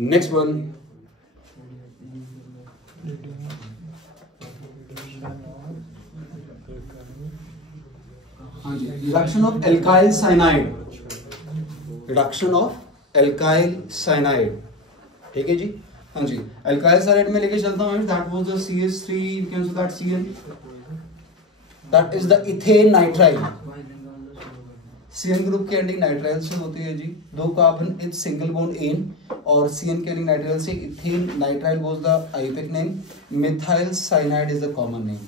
Next one, हाँ जी, reduction of alkyl cyanide, reduction of alkyl cyanide, ठीक है जी। हाँ जी, एल्काइल साइनाइड में लेके चलता हूँ, that was the CH3, you can say that Cn, that is the ethane nitrile. CN group की एंडिंग नाइट्राइल से होती है जी, 2 carbon is single bond in, और CN की एंडिंग नाइट्राइल से ethane nitrile was the IUPAC name, methyl cyanide is the common name.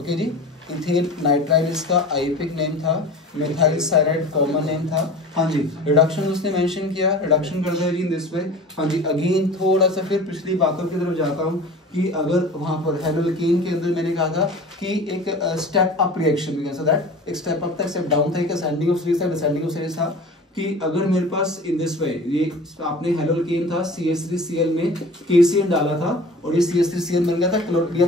Okay जी, ethane nitrile इसका आइयूपिक नेम था, मिथाइल साइनाइड कॉमन नेम था। हाँ जी, रिडक्शन उसने मेंशन किया, रिडक्शन कर दिया जी इन दिस वे। हाँ जी, अगेन थोड़ा सा फिर पिछली बातों की तरफ जाता हूँ कि अगर वहां पर हेलोल्केन के अंदर मैंने कहा था कि एक स्टेप अप रिएक्शन, दैट एक स्टेप अप था, स्टेप डाउन था, एक असेंडिंग ऑफ सीरीज था, डिसेंडिंग ऑफ सीरीज था, कि अगर मेरे पास इन दिस वे ये आपने हेलोल्केन था, CH3Cl में KCN डाला था और ये CH3Cl मिल गया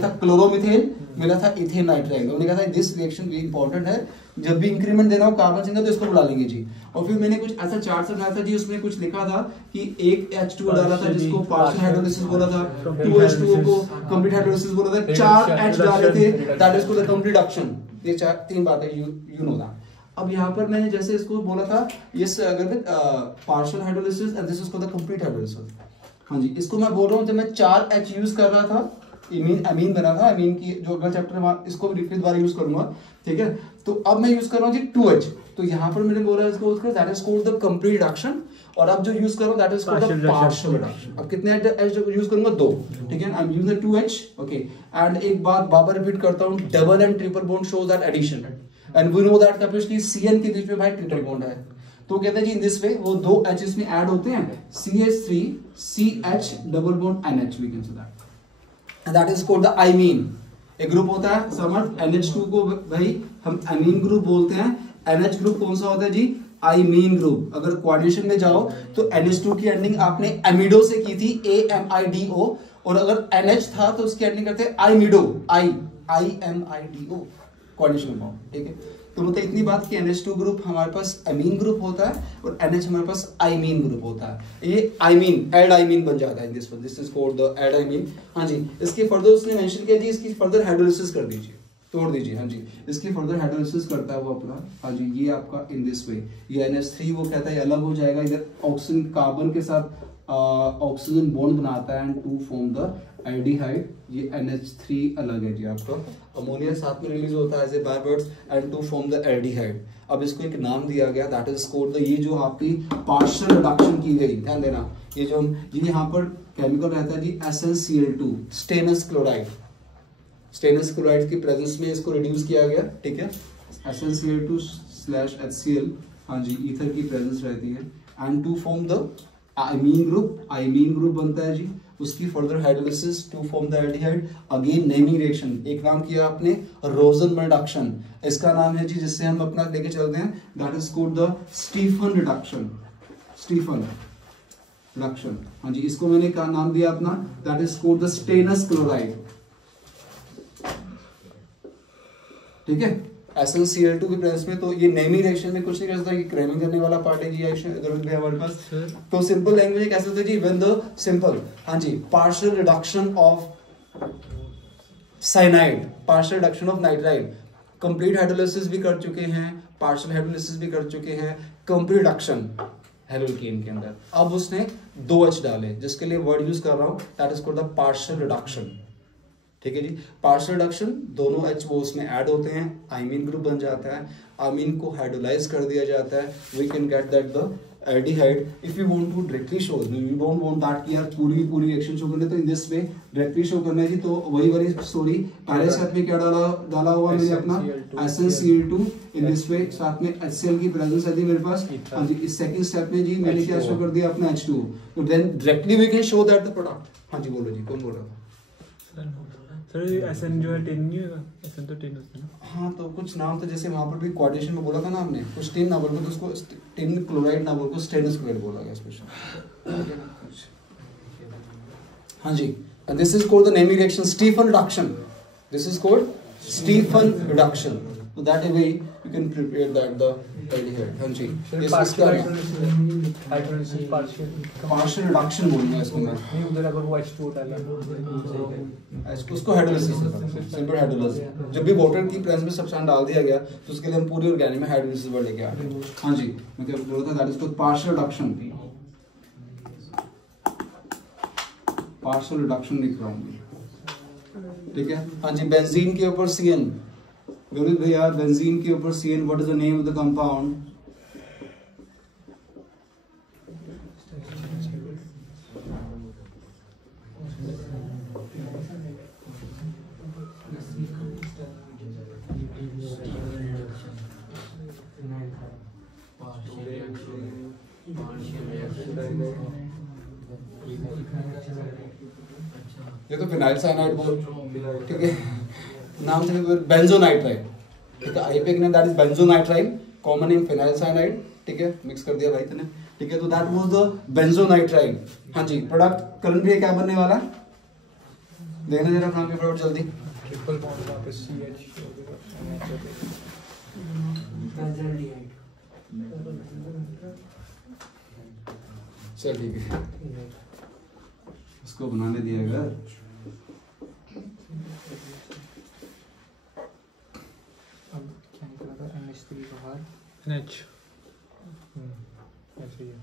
था, क्लोरोमिथेन मिला था इथेन नाइट्राइल। हमने कहा था दिस रिएक्शन वेरी इंपॉर्टेंट है, जब भी इंक्रीमेंट देना हो कार्बन चेंज तो इसको बुला लेंगे जी। और फिर मैंने कुछ ऐसा चार्ट से बनाया था जी, उसमें कुछ लिखा था कि एक H2O डाला था जिसको पार्शियल हाइड्रोलिसिस बोला था, 2H2O को कंप्लीट हाइड्रोलिसिस बोला था, 4 H डाले थे, that is called the complete reduction. ये 3 बातें यू नो दैट। अब यहाँ पर मैंने जैसे इसको बोला था, यस अगर partial hydrolysis and this is called the complete hydrolysis. हाँ जी, इसको मैं बोल रहा हूँ जब मैं 4 H यूज कर रहा था, अमीन बना था, अमीन की जो अगला चैप्टर में इसको भी दोबारा यूज करूंगा, ठीक है। तो अब मैं यूज कर रहा हूँ जी 2H, तो यहाँ पर मैंने बोला इसको that is called the complete reduction, और अब जो यूज कर रहा हूँ that is called the partial reduction. अब कितने H यूज करूंगा? 2, ठीक है। I am using 2H, okay. And एक बात बार रिपीट करता हूँ, double and triple bond shows that addition, and we know that capacity CN के बीच में भाई ट्रिपल बॉन्ड है, तो कहते हैं जी इन दिस वे वो 2 H इसमें ऐड होते हैं, CH3 CH double bond NH, we can say that, and that is called the imine। एक ग्रुप होता है समझ, NH2 को भाई हम अमीन ग्रुप बोलते हैं, NH ग्रुप कौन सा होता है जी? imine group. अगर कोऑर्डिनेशन में जाओ तो NH2 की एंडिंग आपने अमीडो से की थी, AMIDO, और अगर NH था तो उसकी एंडिंग करते हैं IMIDO, IMIDO कोऑर्डिनेशन में, ठीक है। तो मतलब इतनी बात कि NH2 ग्रुप हमारे पास अमीन ग्रुप होता है और NH हमारे पास आइमीन ग्रुप होता है। ये आइमीन एड आइमीन बन जाता है, this is called the aldimine. हाँ जी, इसके फर्दर उसने मेंशन किया जी, इसकी फर्दर हाइड्रोलिसिस कर दीजिए, तोड़ दीजिए। हाँ जी, इसकी फर्दर हाइड्रोलिसिस करता है वो अपना। हाँ जी, ये आपका इन दिस वे, ये NH3 वो कहता है अलग हो जाएगा, इधर ऑक्सीजन कार्बन के साथ ऑक्सीजन बॉन्ड बनाता है and to form the aldehyde, ये NH3 अलग है जी आपका, अमोनिया साथ में रिलीज होता है as a by products and to form the aldehyde. अब इसको एक नाम दिया गया, दैट इज कॉल्ड द, ये जो आपकी पार्शियल रिडक्शन की गई, ध्यान देना, ये जो ये यहाँ पर केमिकल रहता है जी SnCl2, stannous chloride, stannous chloride की प्रेजेंस में इसको रिड्यूस किया गया, ठीक है, SnCl2/HCl। हाँ जी, ईथर की प्रेजेंस रहती है and to form the imine group बनता है जी, उसकी further hydrolysis to form the aldehyde, again naming reaction, एक नाम किया आपने रोजनबर्ग रिडक्शन, इसका नाम है जी जिससे हम अपना लेके चलते हैं, that is called the Stephen reduction, Stephen reduction. हाँ जी, इसको मैंने क्या नाम दिया अपना, that is called the stannous chloride, ठीक है, SnCl2 की प्रेजेंस में। तो ये नेमिंग रिएक्शन में कुछ नहीं कर सकता, कि क्रैमिंग करने वाला पार्ट है जी रिएक्शन इधर भी हमारे पास। तो सिंपल लैंग्वेज में कैसे होता है जी, व्हेन द सिंपल, हाँ जी, partial reduction of cyanide, partial reduction of nitride, complete hydrolysis भी कर चुके हैं, पार्शियल हाइड्रोलिसिस भी कर चुके हैं, कंप्लीट रिडक्शन हेलोल्केन के अंदर, अब उसने 2H डाले, जिसके लिए वर्ड यूज कर रहा हूं, that is called the partial reduction, ठीक है जी। पार्शियल रिडक्शन, दोनों H वो उसमें ऐड होते हैं, आइमीन ग्रुप बन जाता है, आमीन को हाइड्रोलाइज कर दिया जाता है, we can get that the aldehyde. If you want to directly show, we don't want that कि यार पूरी रिएक्शन शो करने, तो in this way directly show करना है जी। तो वही वाली स्टोरी, पहले स्टेप में क्या डाला हुआ मैंने अपना SnCl2, इन दिस वे साथ में HCl की प्रेजेंस है मेरे पास। हाँ जी, इस सेकंड स्टेप में जी मैंने क्या शो कर दिया अपना H2O, तो then directly we can show that the product. हाँ जी, बोलो जी, कौन बोल रहा था? सर SN जो है 10 नहीं होगा, SN तो 10 होता है ना। हाँ, तो कुछ नाम तो जैसे वहाँ पर भी कोऑर्डिनेशन में बोला था ना हमने, कुछ टिन ना बोल को, तो उसको टिन क्लोराइड ना बोल को स्टेनस क्लोराइड बोला गया स्पेशल। हाँ जी, this is called the naming reaction Stephen reduction, this is called Stephen reduction, So that way you can prepare that the aldehyde. हाँ जी, ये partial reduction बोलूँगा इसको मैं। नहीं उधर अगर वो H2O डाला उसको हाइड्रोलिसिस, सिंपल हाइड्रोलिसिस। जब भी वाटर की प्रेजेंस में सब्सटेंस डाल दिया गया तो उसके लिए हम पूरी ऑर्गेनिक में हाइड्रोलिसिस वर्ड लेके आ रहे हैं। हाँ जी, मैं क्या बोल रहा था, that is called partial reduction. Partial reduction लिख रहा हूँ, ठीक है। हाँ जी, बेंजीन के ऊपर CN, गणित भैया बेंजीन के ऊपर CN, what is the name of the compound? ये तो फिनाइल साइनाइड बोल, ठीक है, नाम से बेंजोनाइट्राइड, ठीक है। IUPAC name that is benzonitrile, common name phenyl cyanide, ठीक है, मिक्स कर दिया भाई तूने, ठीक है। तो दैट वाज द बेंजोनाइट्राइड। हाँ जी, प्रोडक्ट करंट भी क्या बनने वाला, देखना जरा कहां पे प्रोडक्ट जल्दी। ट्रिपल बॉन्ड वहां पे CH चल ठीक है, इसको बनाने दिया अगर NH ऐसे ही है।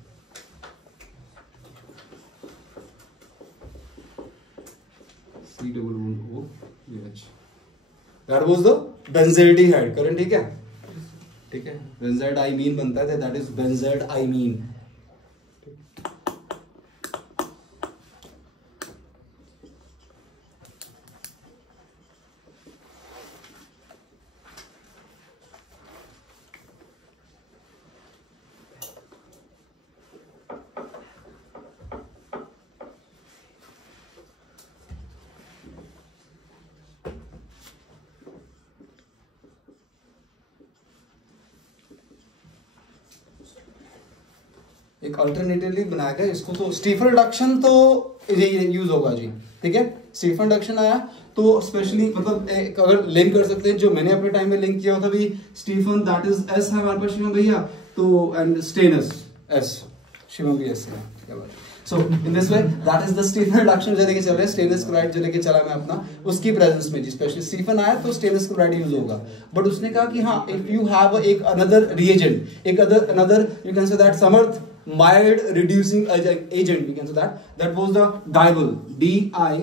C-double-bond-OH, that was the benzaldehyde current, ठीक है, ठीक है। benzaldeimine बनता है, that is benzaldeimine। एक अल्टरनेटिवली बनाया गया इसको, तो स्टीफन रिडक्शन तो ये यूज होगा जी, ठीक है। स्टीफन रिडक्शन आया तो स्पेशली मतलब एक अगर लिंक कर सकते हैं, जो मैंने अपने टाइम में लिंक किया था भी, स्टीफन दैट इज S है हमारे पास शिवम भैया, तो एंड स्टेनस S, शिवम भी S है, क्या बात है। So in this way that is the Stephen reduction जो लेके चल रहे हैं, स्टेनस क्लोराइड जो लेके चला मैं अपना, उसकी प्रेजेंस में जी स्पेशली स्टीफन आया तो स्टेनस क्लोराइड यूज होगा। बट उसने कहा कि हाँ, इफ यू हैव एक अनदर रिएजेंट, एक another you can say that Samarth mild reducing agent, we can say that was the diol, DI,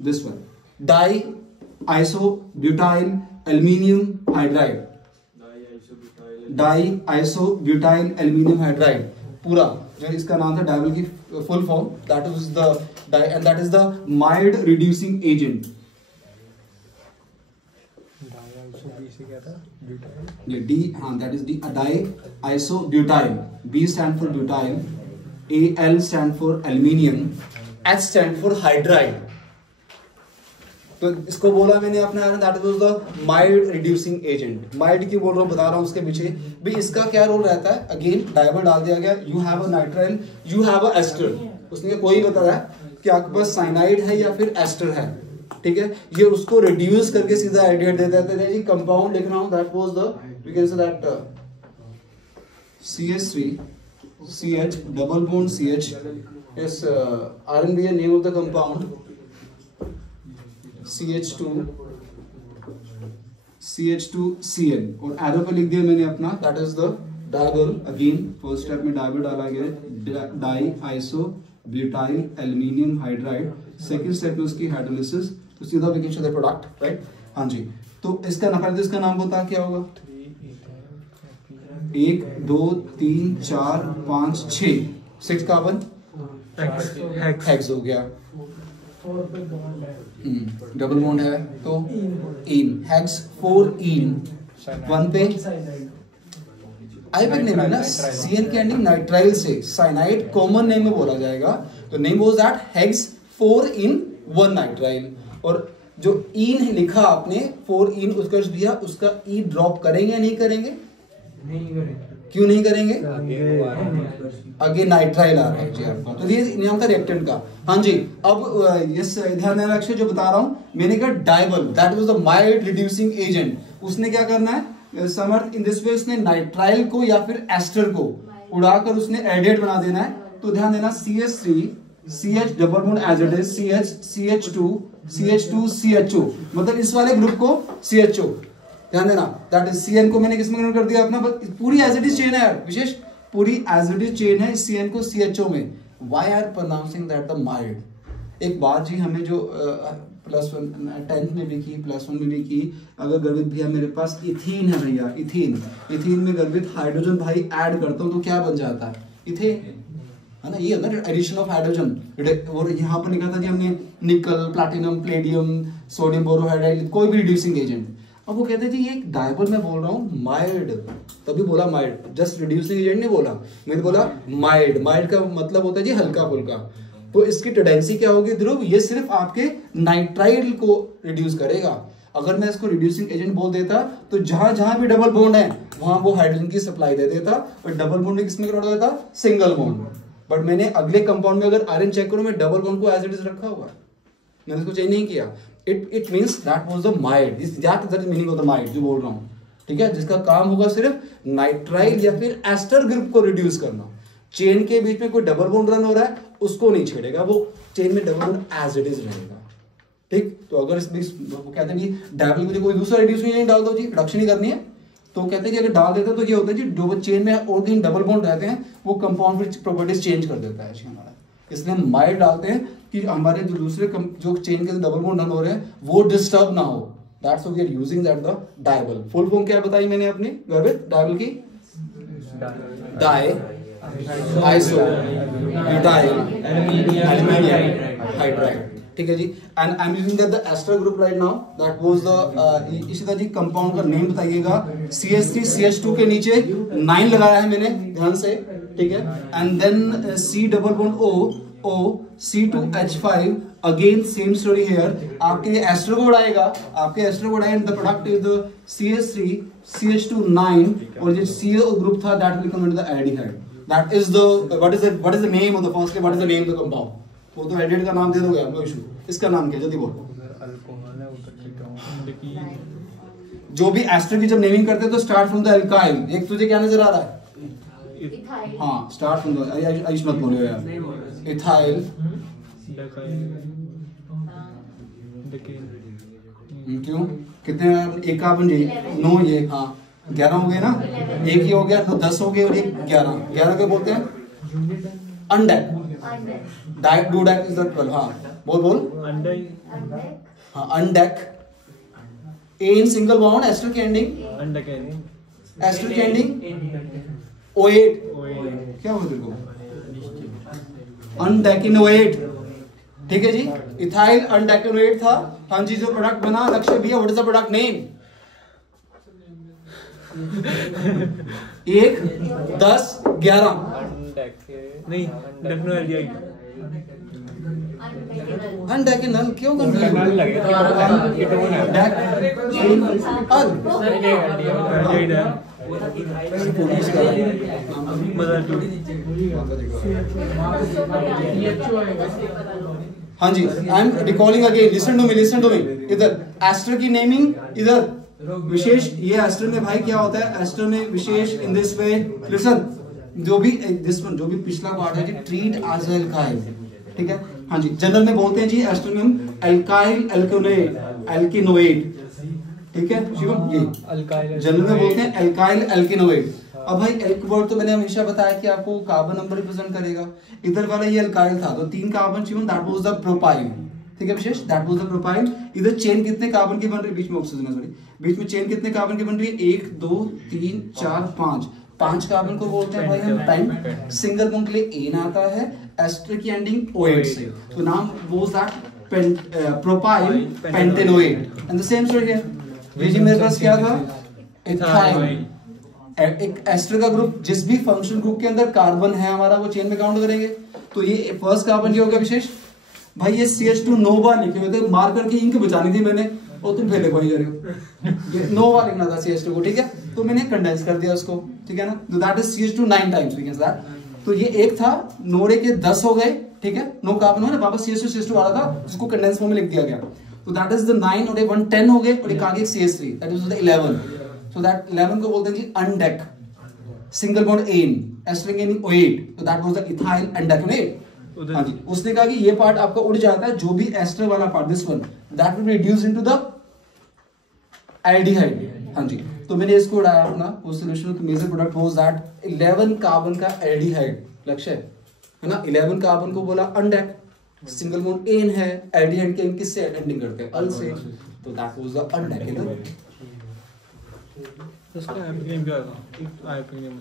this one, di-isobutyl aluminium hydride, di-isobutyl aluminium hydride, पूरा जो इसका नाम था diol की full form, that is the and that is the mild reducing agent। ये D, हाँ that is D, di-isobutyl, B stand for butyl, Al stand for aluminium, H stand for hydride। तो इसको बोला मैंने अपने that was the mild reducing agent। mild क्यों बोल रहा हूँ, बता रहा हूँ उसके पीछे भी इसका क्या रोल रहता है। अगेन डायबल डाल दिया गया, you have a nitrile, you have a ester, उसने कोई बताया कि आपके पास साइनाइड है या फिर एस्टर है, ठीक है। ये उसको रिड्यूस करके सीधा एल्डिहाइड दे देते हैं जी। कंपाउंड लिख रहा हूं, that was the we can say that CH3 CH double bond CH is RNB name of the compound CH2 CN, और एरो पे लिख दिया मैंने अपना, that is the DIBAL. Again first step में डायबल डाला गया, diisobutyl aluminium hydride, second step में उसकी हाइड्रोलिसिस, तो सीधा we can show the product, right. हाँ जी, तो इसका नफर इसका नाम बता क्या होगा, 1 2 3 4 5 6 कार्बन हेक्स हो गया, डबल बॉन्ड है तो इन हेक्स 4 इन 1 पे आईपीएक नेम है ना, CN की एंडिंग नाइट्राइल से, साइनाइड कॉमन नेम में बोला जाएगा, तो name was that hex 4 in 1 nitrile. और जो इन लिखा आपने 4 इन उसका दिया, उसका ई ड्रॉप करेंगे या नहीं करेंगे, क्यों नहीं करेंगे? आगे नाइट्राइल आ रहा है जी आपका, तो ये नाम था रिएक्टेंट का। हाँ जी, अब यस ध्यान देना अक्षय, जो बता रहा हूं मैंने कहा DIBAL, that was the mild reducing agent. उसने क्या करना है समर्थ, इन दिस वे उसने नाइट्राइल को या फिर एस्टर को उड़ाकर उसने एडेट बना देना है। तो ध्यान देना CH3 CH double bond as it is CH2 CH2 CHO, मतलब इस वाले ग्रुप को CHO। ध्यान देना दैट इज CN को मैंने किसमें कन्वर्ट कर दिया अपना, पूरी एज इट इज चेन है विशेष, पूरी एज इट इज चेन है CN को CHO में। Why are pronouncing that the mild? एक बात जी हमें जो +1 10th में भी की, +1 में भी की, अगर गर्भित भैया मेरे पास इथीन है भैया, इथीन में गर्भित हाइड्रोजन भाई ऐड करता हूं तो क्या बन जाता है? इथेन, है ना, ये है ना एडिशन ऑफ हाइड्रोजन। और यहाँ पर लिखा था जी हमने निकल, प्लैटिनम, प्लेडियम, सोडियम बोरोहाइड्राइड, कोई भी रिड्यूसिंग एजेंट। अब वो कहते हैं जी ये डायबल मैं बोल रहा हूँ माइल्ड, तभी बोला माइल्ड, जस्ट रिड्यूसिंग एजेंट नहीं बोला, मैंने बोला माइल्ड। माइल्ड का मतलब होता है जी हल्का फुल्का। तो इसकी टेंडेंसी क्या होगी ध्रुव, ये सिर्फ आपके नाइट्राइल को रिड्यूस करेगा। अगर मैं इसको रिड्यूसिंग एजेंट बोल देता तो जहां जहां भी डबल बॉन्ड है वहां वो हाइड्रोजन की सप्लाई दे देता, और डबल बॉन्ड में किसमें कन्वर्ट देता? Single bond. बट मैंने अगले कंपाउंड में अगर आयरन चेक करूं, मैं डबल बॉन्ड को एज इट इज रखा हुआ है, मैंने इसको चेंज नहीं किया। It means that was the mild, that is the meaning of the mild जो बोल रहा हूं, ठीक है, जिसका काम होगा सिर्फ नाइट्राइल या फिर एस्टर ग्रुप को रिड्यूस करना। चेन के बीच में कोई डबल बॉन्ड रन हो रहा है उसको नहीं छेड़ेगा, वो चेन में double bond as it is रहेगा, ठीक। तो अगर इस बीच वो कहते हैं कि डायबल में कोई दूसरा रिड्यूसिंग एजेंट डाल दो जी, रिडक्शन ही करनी है, तो कहते हैं कि अगर डाल देते तो ये होता है जी दो चेन में और तीन डबल बॉन्ड रहते हैं, वो कंपाउंड की प्रॉपर्टीज चेंज कर देता है हमारा। इसलिए हम माइल्ड डालते हैं कि हमारे जो दूसरे जो चेन के डबल बॉन्ड रन हो रहे हैं वो डिस्टर्ब ना हो। That's why we are using that the DIBAL. Full form क्या बताई मैंने अपनी गर्भित डायबल की? Di iso butyl aluminium hydride, ठीक है जी। And I am using that the ester group right now, that was the इसी तरह जी कंपाउंड का नेम बताइएगा। CH3 CH2 के नीचे 9 लगाया है मैंने, ध्यान से, ठीक है। And then C double bond O C2H5, again same story here, आपके एस्टर को उड़ाएगा, आपके एस्टर को उड़ाएगा, the product is the CH3 CH2 9, और जो CO ग्रुप था that will convert the aldehyde. That is the what is the name of the first, what is the name of the compound? वो तो added का नाम दे दोगे आप, no issue. इसका नाम क्या, जल्दी बोलो। जो भी एस्टर की जब नेमिंग करते हैं तो स्टार्ट फ्रॉम द एल्काइल। एक तुझे क्या नजर आ रहा है? हाँ, स्टार्ट फ्रॉम द, आयुष मत बोलो यार, इथाइल, क्यों, कितने एक कार्बन जी 9, ये हाँ 11 हो गए ना, एक ही हो गया तो 10 हो गए, और एक 11 क्या बोलते हैं? अनडेक, डाइक डूडेक इज द 12। हाँ बोल हाँ, अनडेक, ए इन सिंगल बॉन्ड, एस्टर की एंडिंग, एस्टर की एंडिंग O8, क्या हो तेरे को? अनडेकिनोएट, ठीक है जी। इथाइल अनडेकिनोएट था, हाँ जी। जो प्रोडक्ट बना लक्ष्य भैया, what is the product name? 1 10 11 नहीं, अनडेकिनल क्यों कर रहे हो? हाँ जी, I am recalling again, listen to me. इधर एस्टर की नेमिंग, इधर विशेष, ये एस्टर में भाई क्या होता है, एस्टर में विशेष इन दिस वे, लिसन, जो भी पिछला पार्ट है जी, ट्रीट एज एल्काइल, ठीक है। हाँ जी, जनरल में बोलते हैं जी एस्टर में हम एल्काइल एल्किनोएट, ठीक है शिवम, ये जनरल में बोलते हैं एल्काइल एल्किनोएट। अब भाई एल्क वर्ड तो मैंने हमेशा बताया कि आपको कार्बन नंबर रिप्रेजेंट करेगा। इधर वाला ये एल्काइल था तो 3 carbon Shivam, that was the propyl, ठीक है विशेष, दैट वाज द प्रोपाइल। इधर चेन कितने कार्बन की बन रही है? बीच में ऑक्सीजन है, सॉरी, बीच में चेन कितने कार्बन की बन रही है? 1 2 3 4 5 कार्बन को बोलते हैं भाई हम पेंट। सिंगल बॉन्ड के लिए एन आता है, एस्टर की एंडिंग O8 से, तो नाम was that propyl pentanoate. And the same story है जी, मेरे पास क्या था? इथाइल। एक एस्टर का ग्रुप जिस भी फंक्शन ग्रुप के अंदर कार्बन है हमारा, वो चेन में काउंट करेंगे। तो ये फर्स्ट कार्बन ये हो गया विशेष भाई, ये CH2 9 बार लिखे हुए थे, मार्कर की इंक बचानी थी मैंने, और तुम फिर लिखवाई जा रहे हो। 9 बार लिखना था CH2 को, ठीक है। तो मैंने कंडेंस कर दिया उसको, ठीक है ना, तो that is CH2 9 times we can say that. तो ये एक था, नोडे के 10 हो गए, ठीक है, नो कार्बन हो ना, वापस CH2 वाला था, उसको कंडेंस फॉर्म में लिख दिया गया, तो दैट इज द 9 और 1 10 हो गए, और एक आगे CH3 that is the 11, so that 11 को बोलते हैं जी अनडेक सिंगल बॉन्ड एन एस्ट्रिंग OH, तो that was the ethyl undecanoate. हाँ जी, उसने कहा कि ये पार्ट आपका उड़ जाता है, जो भी एस्टर वाला part this one that will be reduce into the aldehyde. हाँ जी, तो मैंने इसको उड़ाया अपना उस सॉल्यूशन का major product was that 11 carbon का एल्डिहाइड लक्ष्य है ना, 11 कार्बन को बोला अनडेक, सिंगल बॉन्ड एन है, एल्डिहाइड के एन किससे एंडिंग करते हैं, अल से, तो दैट वाज द अनडेक। उसका आईपी नेम क्या था, आईपी नेम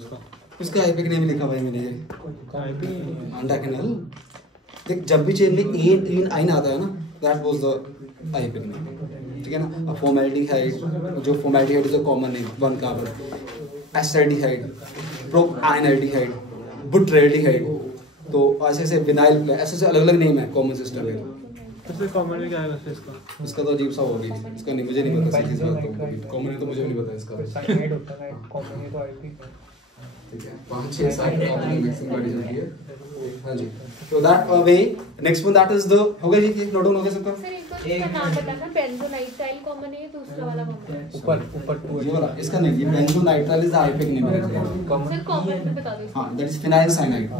उसका आईपी नेम लिखा भाई मैंने, ये आईपी अनडेकनल। देख जब भी चेन में एन आइन आता है ना, that was the IP name, ठीक है ना। अब फॉर्मेल्डिहाइड, जो formaldehyde is a common name, 1 carbon, acetaldehyde, propionaldehyde, butyraldehyde, तो ऐसे ऐसे विनाइल, ऐसे अलग अलग नेम है कॉमन सिस्टम में। सबसे कॉमन में क्या है वैसे इसका? इसका तो अजीब सा होगी, इसका नहीं, मुझे नहीं पता सीधी सी बात, तो कॉमन है तो मुझे नहीं पता इसका। साइनाइड होता है कॉमन है तो आईपी, ठीक है, 5 6 7 कॉमन मिक्सिंग बॉडी चलती है। हां जी, तो that way next one that is the, हो गया जी, नोट डाउन हो गया सबका। सर एक तो नाम बताना, बेंजोनाइट्राइल कॉमन है, दूसरा वाला कॉमन है ऊपर ये वाला इसका नहीं, ये बेंजोनाइट्राइल इज द आईपिक नेम है। सर कॉमन में बता दो। हां, that is phenyl cyanide.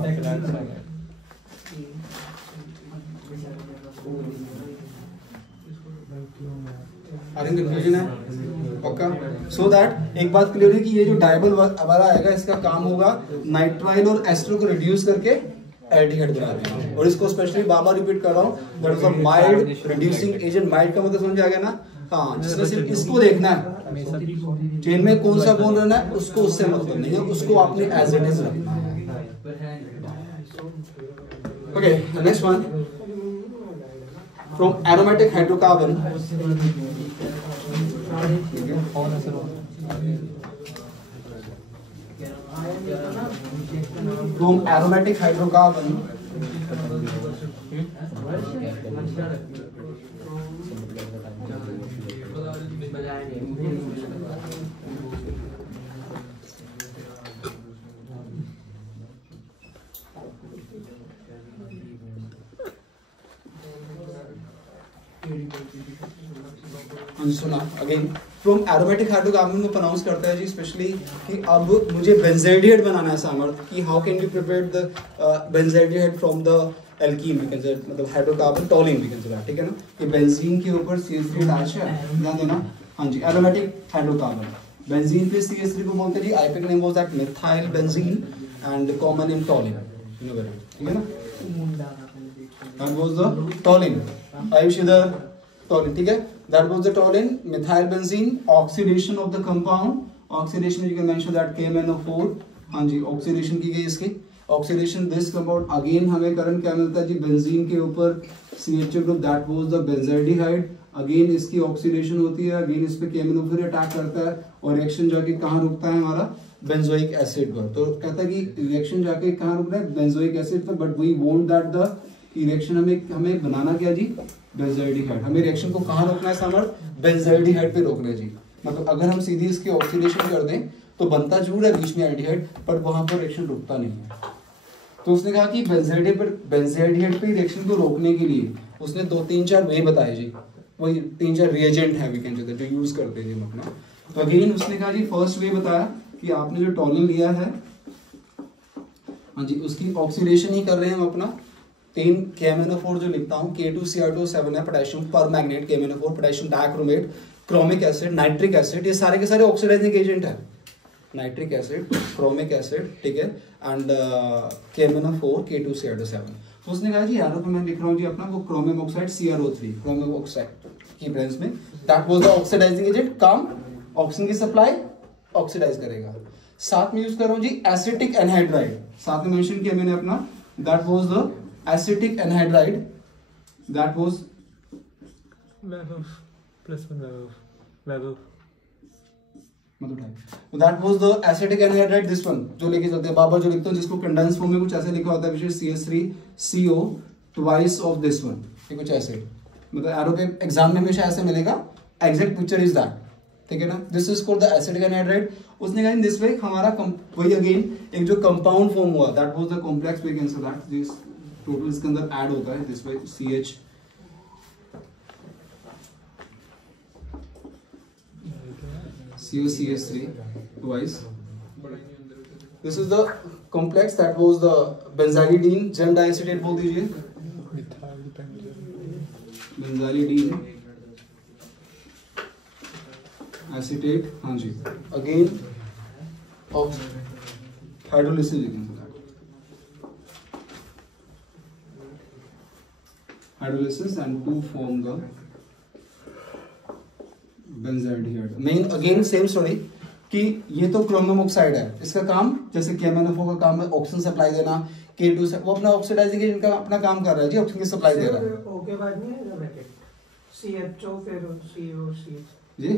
I think confusion है पक्का। सो दैट एक बात क्लियर है कि ये जो डायबल वाला आएगा, इसका काम होगा नाइट्राइल और एस्टर को रिड्यूस करके एल्डिहाइड बना देना, और इसको स्पेशली बार-बार रिपीट कर रहा हूं, that is a mild reducing agent. Mild का मतलब समझ आ गया ना, हां, जिसने सिर्फ इसको देखना है, चेन में कौन सा बॉन्ड रहना है उसको, उससे मतलब नहीं है, उसको आपने एज इट इज रखना है। Okay, next one, from aromatic hydrocarbon, from aromatic hydrocarbon सुना अगेन, फ्रॉम एरोमेटिक हाइड्रोकार्बन में प्रोनाउंस करता है जी स्पेशली कि अब मुझे बेंजाइडिहाइड बनाना है सामर्थ, कि how can you prepare the benzaldehyde from the alkene, we can say मतलब हाइड्रोकार्बन टॉलिन वी कैन से, ठीक है ना, कि बेंजीन के ऊपर CH3 अटैच है, ध्यान देना। हां जी, एरोमेटिक हाइड्रोकार्बन, बेंजीन पे CH3 को बोलते हैं जी, IUPAC name was that methyl benzene and common name toluene, ठीक है ना, that was the toluene, Ayush इधर टॉलिन, ठीक है, that was the toluene, methyl benzene, oxidation of the compound, oxidation you can mention that KMnO4, हाँ जी, oxidation की गई इसकी, oxidation this compound, again हमें करंट क्या मिलता है जी, बेंजीन के ऊपर CH2 group, that was the benzaldehyde, again इसकी oxidation होती है, again इस पे KMnO4 अटैक करता है, और रिएक्शन जाके कहाँ रुकता है हमारा, बेंजोइक एसिड पर, तो कहता है कि रिएक्शन जाके कहाँ रुक रहा है, बेंजोइक एसिड पर, but we want that the reaction हमें बनाना क्या जी, बेंजाइडिहाइड, हमें रिएक्शन को कहाँ रोकना है सामर्थ, बेंजाइडिहाइड पे रोकना है जी। मतलब अगर हम सीधी इसकी ऑक्सीडेशन कर दें तो बनता जरूर है बीच में एल्डिहाइड, पर वहां पर रिएक्शन रुकता नहीं है। तो उसने कहा कि बेंजाइडिहाइड पे रिएक्शन को रोकने के लिए उसने 2-3-4 वे बताए जी, वही 3-4 रिएजेंट है वी कैन से जो यूज करते हैं जी हम अपना। तो अगेन उसने कहा जी, फर्स्ट वे बताया कि आपने जो टॉलिन लिया है, हाँ जी, उसकी ऑक्सीडेशन ही कर रहे हैं हम अपना, 3 KMnO4 जो लिखता हूँ, K2Cr2O7 है, potassium permanganate, KMnO4, potassium dichromate, chromic acid, nitric acid, ये सारे के सारे ऑक्सीडाइजिंग एजेंट है, नाइट्रिक एसिड, क्रोमिक एसिड, ठीक है, एंड KMnO4, K2Cr2O7। तो उसने कहा जी यार, तो मैं लिख रहा हूँ जी अपना वो chromium oxide CrO3, chromium oxide की प्रेजेंस में, that was the oxidising agent, काम ऑक्सीजन की सप्लाई ऑक्सीडाइज करेगा। साथ में यूज कर रहा हूँ जी एसिटिक एनहाइड्राइड, साथ में मेंशन किया मैंने अपना, that was the acetic anhydride, that was that was the acetic anhydride, this one जो लेके चलते हैं बाबर, जो लिखते हैं जिसको कंडेंस फॉर्म में कुछ ऐसे लिखा होता है, विशेष CH3CO twice of this one, ये कुछ ऐसे, मतलब एरो पे एग्जाम में हमेशा ऐसे मिलेगा, एग्जैक्ट पिक्चर इज दैट, ठीक है ना. This is called the acidic anhydride. उसने कहा इन दिस वे हमारा वही अगेन एक जो कंपाउंड फॉर्म हुआ that was the complex we can say that this total इसके अंदर ऐड होता है this way CH COCH3 twice. This is the complex that was the benzalidene gem diacetate बोल दीजिए. benzalidene acetate, हाँ जी. Again of hydrolysis you can say that. Hydrolysis and to form the benzaldehyde. Main again same story कि ये तो chromium oxide है. इसका काम जैसे KMNO का काम है ऑक्सीजन सप्लाई देना. K2 से वो अपना ऑक्सीडाइजिंग एजेंट का अपना काम कर रहा है जी, ऑक्सीजन की सप्लाई दे रहा है. ओके बाद नहीं आएगा ब्रैकेट CHO फिर COCH जी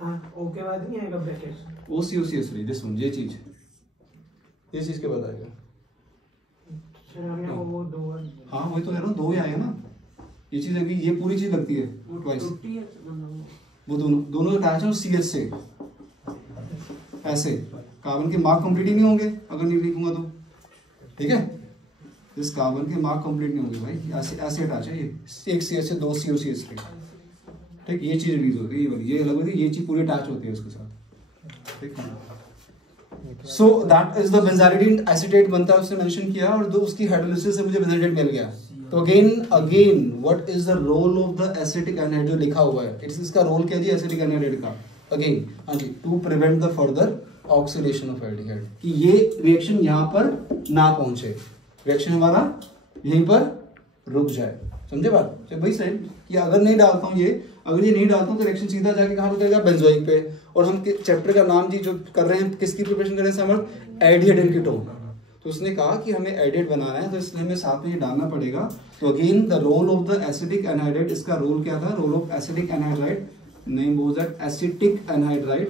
हां ओके बाद नहीं आएगा ब्रैकेट OCOCH3 दिस वन ये चीज के बताएगा. सर हमने वो दो हाँ वही तो कह रहा हूँ दो ही आएगा ना. ये चीज अभी ये पूरी चीज लगती है ट्वाइस. वो दोनों अटैच है CH से. ऐसे कार्बन के मार्क कंप्लीट ही नहीं होंगे अगर नहीं लिखूंगा तो. ठीक है इस कार्बन के मार्क कंप्लीट नहीं होंगे भाई. ऐसे ऐसे अटैच है ये एक CH से दो COCH3. ठीक ये चीज रिलीज होती है ये अलग होती है. ये चीज पूरी अटैच होती है उसके साथ. ठीक है. So that is the benzylidene acetate बनता है उसने मेंशन किया और दो उसकी हाइड्रोलिसिस से मुझे बेंजालिडेट मिल गया. तो again what is the role of the acetic anhydride जो लिखा हुआ है इट्स इसका रोल क्या जी एसिटिक एनहाइड का. अगेन हाँ जी to prevent the further oxidation of aldehyde कि ये रिएक्शन यहाँ पर ना पहुंचे. रिएक्शन हमारा यहीं पर रुक जाए. समझे बात तो भाई सही कि अगर नहीं डालता हूँ अगर ये नहीं डालता हूँ तो रिएक्शन सीधा जाके कहाँ रुकेगा बेंजोइक पे. और हम चैप्टर का नाम जी जो कर रहे हैं किसकी प्रिपरेशन कर रहे हैं समर एल्डिहाइड एंड कीटोन. तो उसने कहा कि हमें एल्डिहाइड बनाना है तो इसलिए हमें साथ में ये डालना पड़ेगा. तो again the role of the acidic anhydride इसका रोल क्या था. Role of acidic anhydride name was that acetic anhydride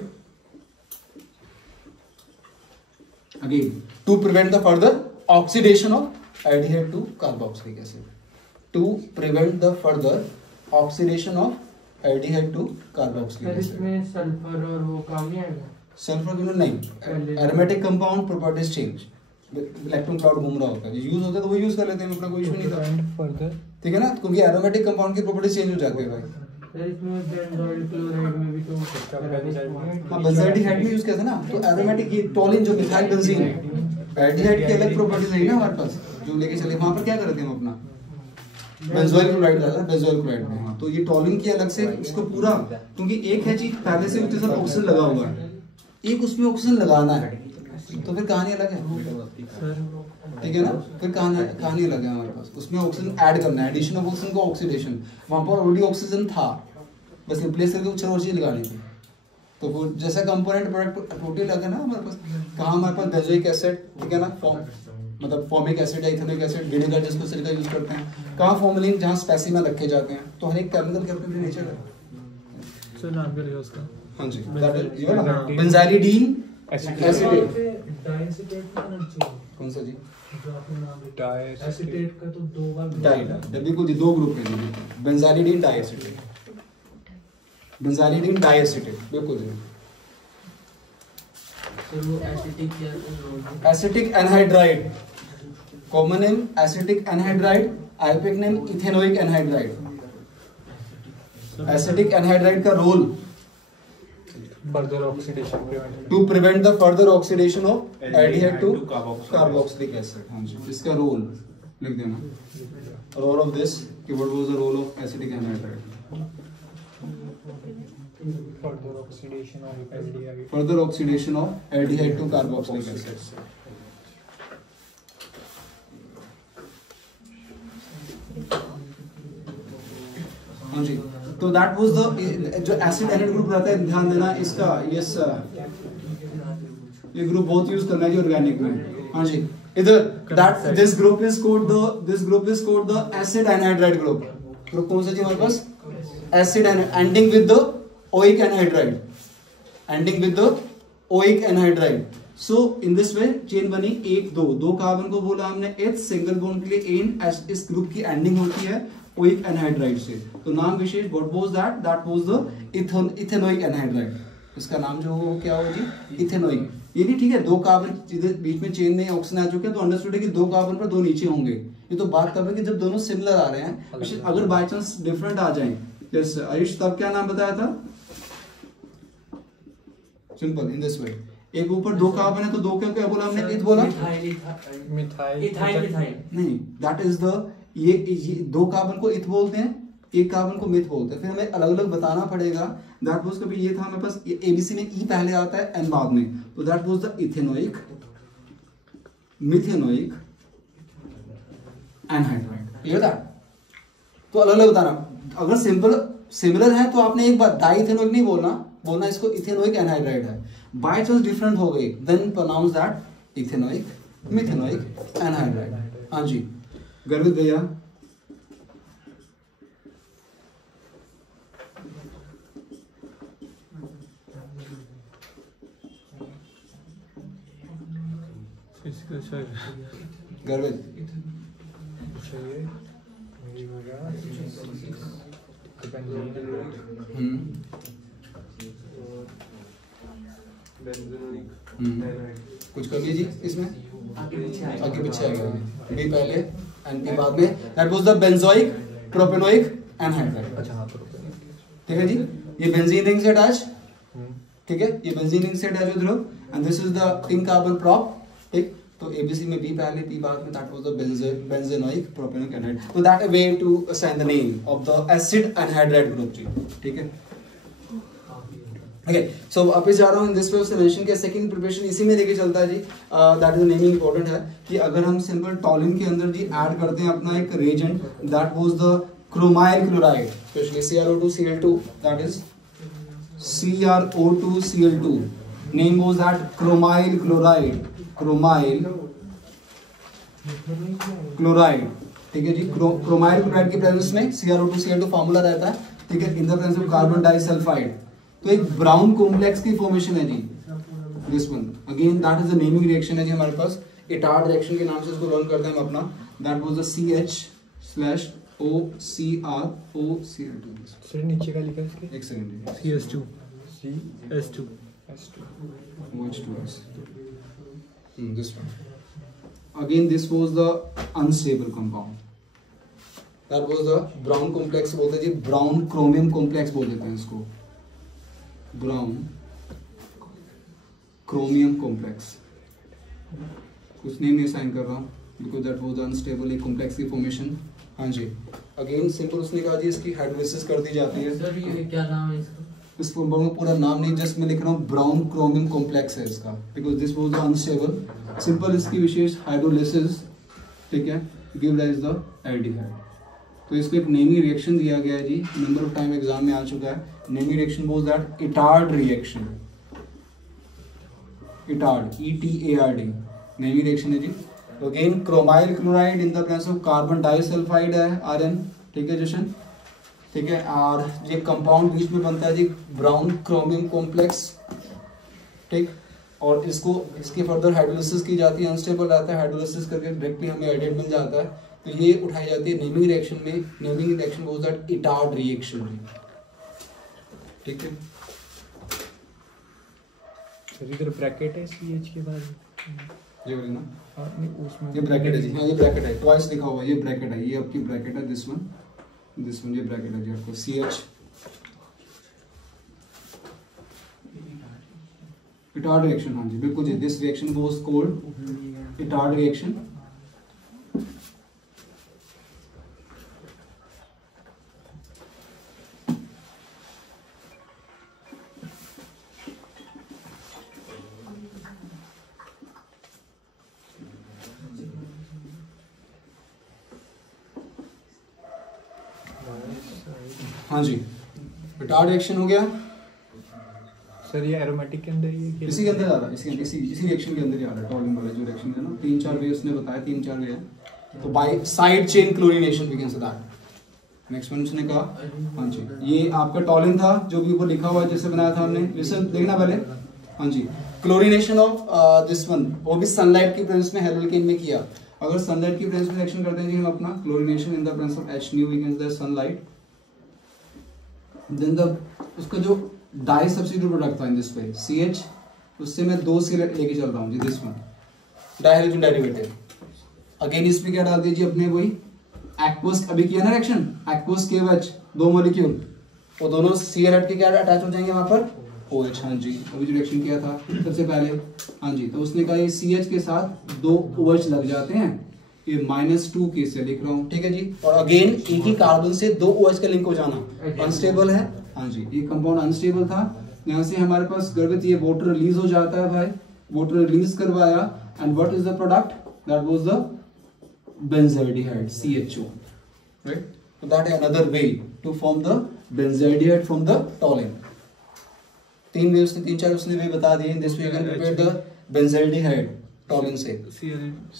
again to prevent the further oxidation of aldehyde to carboxylic acid. To prevent the further oxidation of aldehyde to carboxylic acid. इसमें sulphur और वो काम नहीं आएगा. Sulphur नहीं aromatic compound properties change. Electron cloud घूम रहा होता है यूज होता है तो वो यूज कर लेते हैं अपना कोई इशू नहीं था. ठीक है ना क्योंकि एरोमेटिक कंपाउंड की प्रॉपर्टीज चेंज हो जाती है भाई. इसमें बेंजोइल क्लोराइड में भी तो हां बेंजाल्डिहाइड में यूज किया था ना. तो एरोमेटिक ये टोलिन जो मिथाइल बेंजीन एल्डिहाइड की अलग प्रॉपर्टीज है ना हमारे पास जो लेके चले. वहां पर क्या करते हैं हम अपना बेंजोइल क्लोराइड डाला बेंजोइल क्लोराइड में. हां तो ये टोलिन की अलग से इसको पूरा क्योंकि एक है चीज पहले से उसके साथ ऑक्सीजन लगा हुआ है एक उसमें ऑक्सीजन लगाना है तो फिर कहानी अलग है. ठीक है ना फिर कहानी अलग है हमारे पास. उसमें ऑक्सीजन ऐड करना है एडिशन ऑफ ऑक्सीजन को ऑक्सीडेशन. वहां पर ऑलरेडी ऑक्सीजन था बस रिप्लेस करके कुछ और चीज लगानी थी. तो वो जैसा कंपोनेंट प्रोडक्ट प्रोटीन लगा ना हमारे पास कहाँ हमारे पास बेंजोइक एसिड. ठीक है ना मतलब फॉर्मिक एसिड या इथेनोइक एसिड विनेगर जिसको सिलिका यूज करते हैं. कहाँ फॉर्मेलिन जहाँ स्पेसिमेन रखे जाते हैं. तो हर एक केमिकल के अपने नेचर है. सर नाम क्या लिखा उसका. हाँ जी that is you know benzylidene acetate. कौन सा जी एसिटेट का तो दो बार डाई देखो जी दो ग्रुप है. बेंजालिडीन डाइएसिटेट बेंजालिडीन डाइएसिटेट बिल्कुल जी. तो वो एसिटिक क्या acetic anhydride common name acetic anhydride IUPAC name ethanoic anhydride. Acetic anhydride का role further oxidation to prevent the further oxidation of aldehyde to carboxylic acid. हाँ जी इसका रोल लिख देना. रोल ऑफ दिस कि what was the role of acetic anhydride. further oxidation of aldehyde to carboxylic acid. हाँ जी तो that was the जो एसिड एनिड ग्रुप रहता है ध्यान देना इसका. यस ये ग्रुप बहुत यूज करना है जी ऑर्गेनिक में. हाँ जी इधर that this group is called the acid anhydride group. Group कौन सा जी हमारे पास acid ending with the oic anhydride. Ending with the oic anhydride. So in this way chain बनी एक दो कार्बन को बोला हमने H सिंगल बॉन्ड के लिए एन. इस ग्रुप की एंडिंग होती है ओइक एनहाइड्राइड से. तो नाम विशेष what was that was the ethanoic anhydride. इसका नाम जो वो क्या होगा जी, इथेनोइक। ये नहीं ठीक है, 2 कार्बन इधर बीच में चेन में ऑक्सीजन आ चुके हैं, तो अंडरस्टूड है कि 2 कार्बन पर 2 नीचे होंगे। ये तो बात कर रहे हैं कि जब दोनों सिमिलर आ रहे हैं, अगर बाय चांस डिफरेंट आ जाएं, जैसे आयुष तब क्या नाम बताया था, सिंपल इन दिस वे, एक ऊपर 2 कार्बन है तो 2 क्या बोला हमने, इथ बोला, नहीं दैट इज द, ये 2 कार्बन को इथ बोलते हैं, एक कार्बन को मिथ बोलते हैं। फिर हमें अलग अलग बताना पड़ेगा। दैट वाज कभी ये था हमारे पास, एबीसी में ई पहले आता है एन बाद में, तो that was the ethanoic, methanoic, anhydride. Clear था? तो अलग अलग बताना। अगर सिंपल सिमिलर है तो आपने एक बार डाइथेनोइक नहीं बोलना इसको इथेनोइक एनहाइड्राइड है। बाय चांस डिफरेंट हो गई, then pronounce that ethanoic, methanoic, anhydride. हाँ जी गर्वित भैया, गर्वित कुछ करिए जी इसमें, आगे पीछे आएगा, बी पहले एन पी बाद में। That was the benzoic, propanoic, anhydride. अच्छा ठीक है जी, ये बेंजीन रिंग से अटैच, ठीक है, ये बेंजीन रिंग से attach with group, and this is the pink carbon prop. ठीक, तो एबीसी में बी पहले पी बाद में, that was the benzenoic, propanoic, anhydride. तो that way to assign the name of the acid anhydride group जी। ठीक है, ओके, सो वापस जा रहा हूँ। इन दिस वे उसने मेंशन किया, सेकंड प्रिपरेशन इसी में लेके चलता है जी। दैट इज नेमिंग इंपॉर्टेंट है कि अगर हम सिंपल टॉलिन के अंदर जी ऐड करते हैं अपना एक reagent, that was the chromyl chloride, specially CrO2Cl2, that is CrO2Cl2, name was that chromyl chloride, chromyl chloride. ठीक है जी, क्रोमाइल क्लोराइड की प्रेजेंस में CrO2Cl2 फार्मूला रहता है। ठीक है, in the presence of carbon disulphide, तो एक ब्राउन कॉम्प्लेक्स की फॉर्मेशन है जी, this one again that is the naming reaction है जी हमारे पास, इटार्ड रिएक्शन के नाम से इसको लर्न करते हैं हम अपना। That was the CH/OCrOCl2। Sir नीचे का लिखा है इसके, एक second, CS2 OH2S, this one again, this was the unstable compound, that was the brown complex बोलते हैं जी, brown chromium complex बोल देते हैं इसको, brown chromium complex। कुछ नेम नहीं साइन कर रहा हूँ because that was the unstable एक complex की formation। हाँ जी, अगेन सिंपल उसने कहा जी इसकी हाइड्रोलिसिस कर दी जाती है। सर ये क्या नाम है इसका? इस फॉर्मूला में पूरा नाम नहीं, जस्ट मैं लिख रहा हूँ ब्राउन क्रोमियम कॉम्प्लेक्स है इसका, because this was the unstable. Simple इसकी विशेष हाइड्रोलिसिस, ठीक है, गिव राइज द एल्डिहाइड। तो इसको एक नेमिंग रिएक्शन दिया गया है जी, नंबर ऑफ टाइम एग्जाम में आ चुका है। Naming reaction was that Etard reaction, Etard, ETARD naming reaction है जी। तो again chromyl chloride in the presence of carbon disulphide है, RN। ठीक है जशन, ठीक है, और ये कंपाउंड बीच में बनता है जी ब्राउन क्रोमियम कॉम्प्लेक्स। ठीक, और इसको इसकी फर्दर हाइड्रोलिसिस की जाती है, अनस्टेबल रहता है, हाइड्रोलिसिस करके डायरेक्टली हमें एडिड मिल जाता है। तो ये उठाई जाती है नेमिंग रिएक्शन में। Naming reaction was that Etard reaction. ठीक है, सर इधर ब्रैकेट है CH के बाद, ये वाली ना, नहीं उसमें ये ब्रैकेट है जी। हाँ ये ब्रैकेट है, ट्वाइस लिखा हुआ है, ये ब्रैकेट है, ये आपकी ब्रैकेट है, दिस वन ये ब्रैकेट है जी आपको, CH इटार्ड रिएक्शन। हाँ जी बिल्कुल जी, this reaction was called Etard reaction. हाँ जी, इटार्ड रिएक्शन हो गया सर। ये एरोमेटिक के अंदर ही इसी के अंदर आ रहा है, इसी रिएक्शन के अंदर ही आ रहा है। टॉलिन वाला जो रिएक्शन है ना, 3-4 वे उसने बताया, 3-4 वे है। तो by side chain chlorination we can say that. Next one उसने कहा, हाँ जी ये आपका टॉलिन था जो भी ऊपर लिखा हुआ है, जैसे बनाया था हमने, लिसन देखना पहले। हाँ जी, क्लोरीनेशन ऑफ दिस वन, वो भी सनलाइट की प्रेजेंस में हेलोकेन में किया। अगर सनलाइट की प्रेजेंस में रिएक्शन करते हैं जी हम अपना chlorination in the presence of H nu we can say sunlight, then the उसका जो डाई सब्स्टिट्यूट प्रोडक्ट था इन दिस वे CH, उससे मैं 2 C लेके चल रहा हूँ जी, this one dihydrogen derivative. Again इसमें क्या डाल दीजिए अपने वही एक्वस, अभी किया ना रिएक्शन एक्वस KOH 2 मॉलिक्यूल, वो दोनों Cl हट के क्या अटैच हो जाएंगे वहां पर OH। हाँ जी, अभी जो रिएक्शन किया था सबसे पहले, हाँ जी, तो उसने कहा ये CH के साथ 2 OH लग जाते हैं, ये -2 K से लिख रहा हूँ, ठीक है जी। और अगेन एक ही कार्बन से 2 OH का लिंक हो जाना अनस्टेबल है। हाँ जी, ये कंपाउंड अनस्टेबल था, यहाँ से हमारे पास गर्भित ये वाटर रिलीज हो जाता है भाई, वाटर रिलीज करवाया, and what is the product, that was the benzaldehyde CHO, right. So that is another way to form the benzaldehyde from the toluene. 3-4 उसने भी बता दिए। This way you can prepare the benzaldehyde toluene से।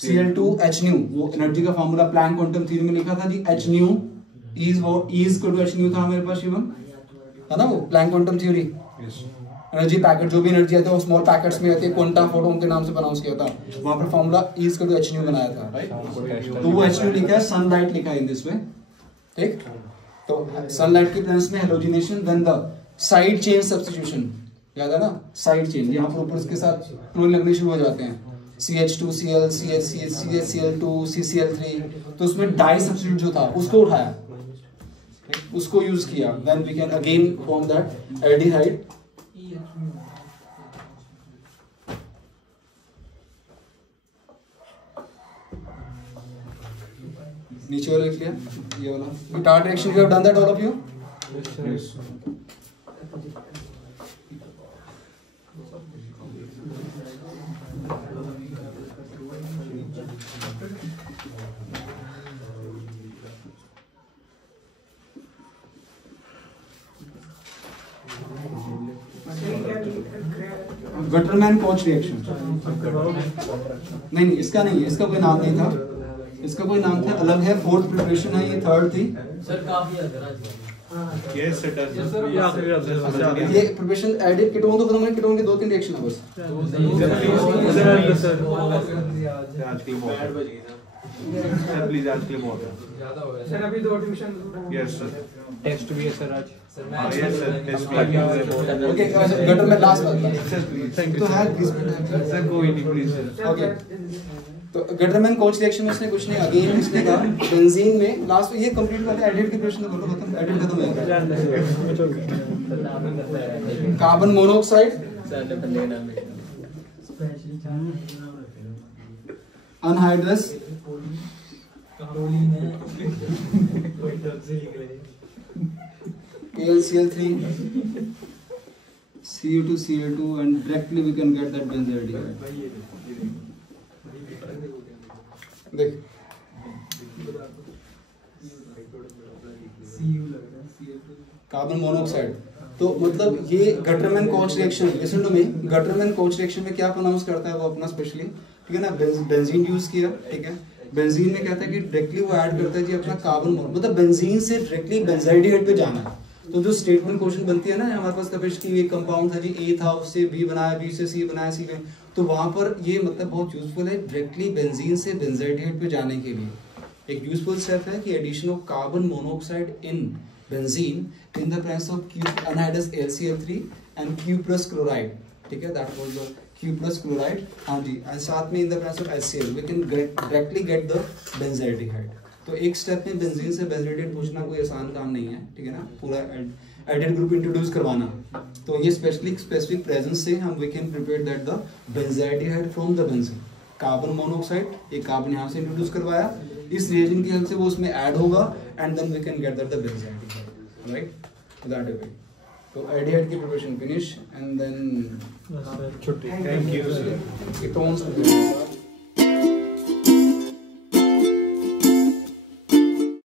Cl2H nu, वो energy का formula Planck quantum theory में लिखा था जी, H nu is equal to H nu था मेरे पास शिवम, है ना, वो Planck quantum theory. Energy packet, जो भी एनर्जी आती है वो स्मॉल पैकेट्स में आती है, क्वांटा फोटोन के नाम से प्रोनाउंस किया था, वहां पर formula E is equal to H nu बनाया था, राइट। तो वो H nu लिखा है, सनलाइट लिखा है इन दिस वे, ठीक। तो सनलाइट के प्रेजेंस में halogenation, then the side chain substitution, याद है ना, साइड चेन, यहाँ पर ऊपर इसके साथ क्लोरीन लगने शुरू हो जाते हैं, CH2Cl CHCl2 CCl3, तो उसमें डाई सब्स्टिट्यूट जो था उसको उठाया, उसको यूज किया, then we can again form that aldehyde. नीचे वाला लिख लिया, ये वाला Etard reaction, you have done that all of you. Gattermann Koch reaction, नहीं इसका नहीं है, इसका कोई नाम नहीं था, इसका कोई नाम था, अलग है, 4th प्रिपरेशन है, ये 3rd थी सर, काफी यस सर, ये प्रिपरेशन एडिड कीटोन तो खत्म है, कीटोन के 2-3 रिएक्शन है बस। आज के सर प्लीज, आज के लिए बहुत ज्यादा हो गया सर, अभी 2 ट्यूशन। यस सर, टेस्ट भी है सर आज। यस सर, टेस्ट भी है। ओके गटर में लास्ट बात थैंक यू सर, कोई नहीं प्लीज। ओके, तो गटरमैन कोच रिएक्शन में उसने कुछ नहीं, अगेन इसने कहा बेंजीन में लास्ट में, ये कंप्लीट करते हैं, एडिड की प्रश्न तो बोलो खत्म, एडिड खत्म हो गया। Carbon monoxide, anhydrous, KLCl3, Cu2Cl2, and directly we can get that benzaldehyde। देख कार्बन मोनोऑक्साइड, तो मतलब ये Gattermann Koch reaction, listen to me, Gattermann Koch reaction में क्या प्रोनाउंस करता है वो अपना स्पेशली, ठीक है ना, बेंजीन यूज किया, ठीक है, बेंजीन में कहता है कि डायरेक्टली वो ऐड करता है जी अपना कार्बन, मतलब बेंजीन से डायरेक्टली बेंजाइडिहाइड पे जाना है। तो जो स्टेटमेंट क्वेश्चन बनती है ना हमारे पास कपिश की, ये कंपाउंड था जी, A था, उससे B बनाया, B से C बनाया, C में, तो वहां पर ये मतलब बहुत यूजफुल है डायरेक्टली बेंजीन से बेंजाइडिहाइड पे जाने के लिए। एक यूजफुल स्टेप है कि addition of carbon monoxide in benzene in the presence of anhydrous LCl3 and Q+ chloride, ठीक है, that was the Q+ chloride. हाँ जी, एंड साथ में in the presence of HCl we can directly get the benzaldehyde. तो एक step में benzene से बेंजाइडिहाइड पूछना कोई आसान काम नहीं है, ठीक है ना, पूरा एडेड ग्रुप इंट्रोड्यूस करवाना, तो ये स्पेसिफिक प्रेजेंस से हम we can prepare that the benzaldehyde from the benzene. Carbon monoxide, एक कार्बन यहाँ से इंट्रोड्यूस करवाया, इस रिएजेंट की हेल्प से वो उसमें ऐड होगा, and then we can get that the benzaldehyde, right, that way. तो एल्डिहाइड की प्रिपरेशन फिनिश, एंड देन छुट्टी। Thank you sir. कीटोन्स